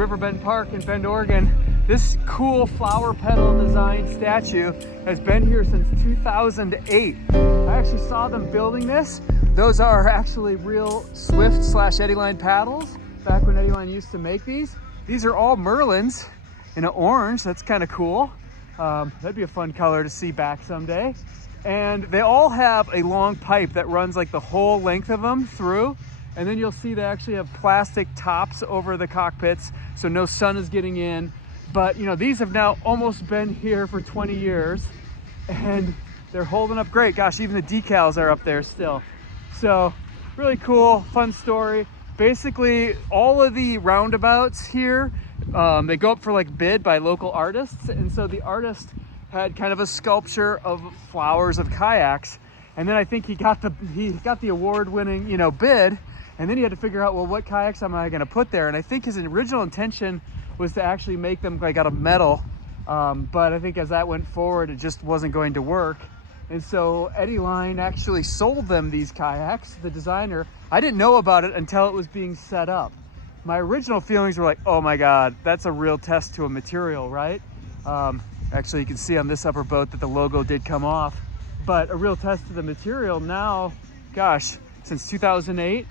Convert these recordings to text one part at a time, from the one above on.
Riverbend Park in Bend, Oregon. This cool flower petal design statue has been here since 2008. I actually saw them building this. Those are actually real Swift / Eddyline paddles, back when Eddyline used to make these. These are all Merlins in an orange. That's kind of cool. That'd be a fun color to see back someday. And they all have a long pipe that runs like the whole length of them through. And then you'll see they actually have plastic tops over the cockpits, so no sun is getting in. But you know, these have now almost been here for 20 years and they're holding up great. Gosh, even the decals are up there still. So really cool, fun story. Basically, all of the roundabouts here, they go up for like bid by local artists. And so the artist had kind of a sculpture of flowers of kayaks. And then I think he got the award-winning, you know, bid. And then he had to figure out, well, what kayaks am I going to put there? And I think his original intention was to actually make them like out of metal. But I think as that went forward, it just wasn't going to work. And so Eddyline actually sold them these kayaks, the designer. I didn't know about it until it was being set up. My original feelings were like, oh my God, that's a real test to a material, right? Actually, you can see on this upper boat that the logo did come off, but a real test to the material now, gosh, since 2008,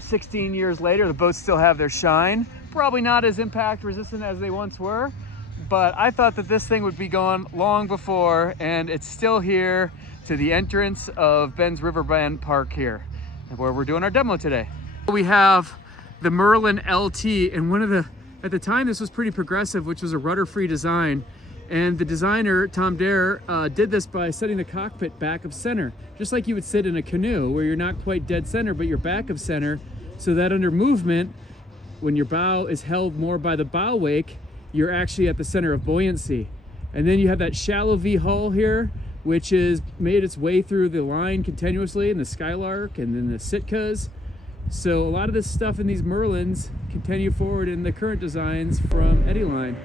16 years later, the boats still have their shine. Probably not as impact resistant as they once were, but I thought that this thing would be gone long before, and it's still here to the entrance of Bend's Riverbend Park here, where we're doing our demo today. We have the Merlin LT, and at the time this was pretty progressive, which was a rudder-free design. And the designer, Tom Dare, did this by setting the cockpit back of center, just like you would sit in a canoe where you're not quite dead center, but you're back of center, so that under movement, when your bow is held more by the bow wake, you're actually at the center of buoyancy. And then you have that shallow V hull here, which has made its way through the line continuously in the Skylark and then the Sitkas. So a lot of this stuff in these Merlins continue forward in the current designs from Eddyline.